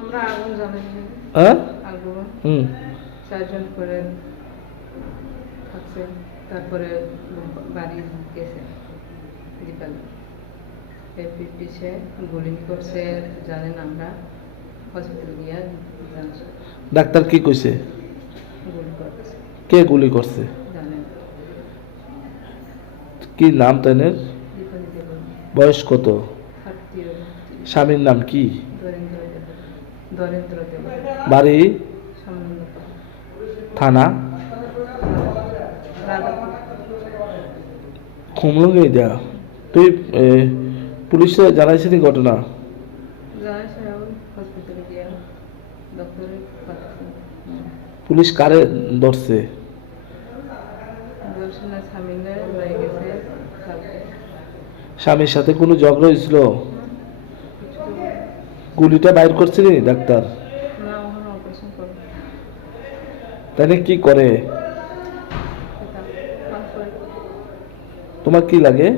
আমরা আগুন জ্বালাই, হ্যাঁ আগুন হুম 4 জন করে থাকছে, তারপরে বাড়ি গেছে দীপালি পিছে গুলি করছে, জানেন আমরা হসপিটাল গিয়া জানছি ডাক্তার কি কইছে? গুলি করছে, কে গুলি করছে? জানেন কি নাম তাদের? দীপালি দেব, বয়স কত? 30। স্বামীর নাম কি? ধরেন্দ্র দেব, বাড়ি? সামনে থানা? রাধাপুর। খুমলুঙ্গি দেয়া। তুই পুলিশে জানাইছিলি ঘটনা? জানাইছে হসপিটালে গিয়া ডক্টরে পাঠাচ্ছে, পুলিশ কারে ধরছে? দর্শনা স্বামীরা রয়ে গেছে কালকে। স্বামীর সাথে কোনো ঝগড়া হয়েছিল? কিছু তো গুলিটা বাইর করছিলি ডাক্তার? না, ওখানে অপারেশন করবে, তাহলে কি করে? এটা পাঁচ করে। তোমার কি লাগে?